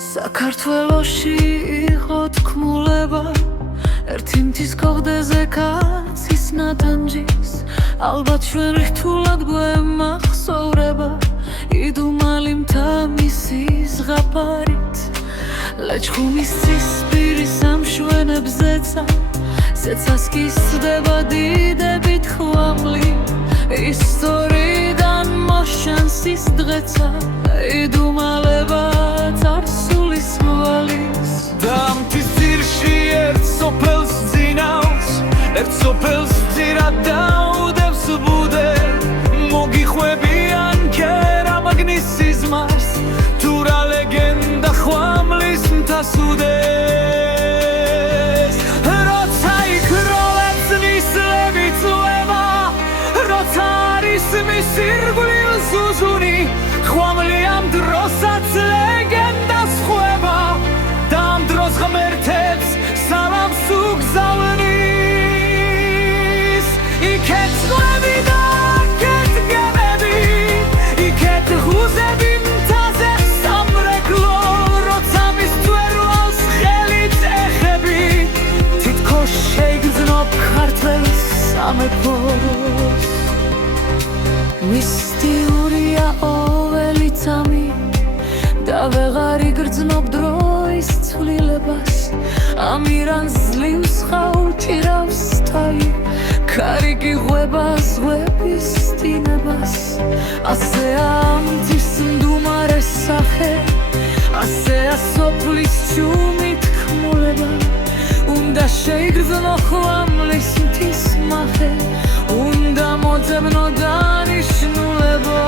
საქართველოში იყო თქმულება ერთი მთის კოღდეზე კაცის ნატანჯის ალბათ ჩვენ რთულად გვემახსოვრება იდუმალი მთა მისი ზღაპარით ლეჩხუმის ცისფირის ამშვენებზეცა ზეცას კი სდება დიდებით ხვამლი ისტორიდან მოშანს ის დღეცა იდუმალება წარსულის ვალის და მთის ძირში ერთ სოფელს ძინავს ერთ სოფელს ძირად დაუდევს ბუდე მოგიხვებიან კერამაგნის სიზმარს თუ რა ლეგენდა ხვამლის მთას უდეს როცა იქ როლებს ნისლები წვევა როცა არის მის ირგვლივ ზუზუნი ხვამლი ამ დროსაც ლეგენდას ხვება და ამ დროს ღმერთებს სალამს უგზავნის იქეთ წყლები და აქეთ გემები იქეთ ღუზები მთაზე სამრეკლო როცა მის მწვერვალს ხელით ეხები თითქოს შეიგრძნობ ქართველის სამეფოს მისტიურია ყოველი წამი და ვეღარ იგრძნობ დროის ცვლილებას ამირან ძლივს ხაუჭირავს თავი ქარი გიღვება ზღვების დინებას ასეა ამთის მდუმარე სახე ასეა სოფლის ჩუმი თქმულება უნდა შეიგრძნო ხვამლის მთის მახე უნდა მოძებნო დანიშნულება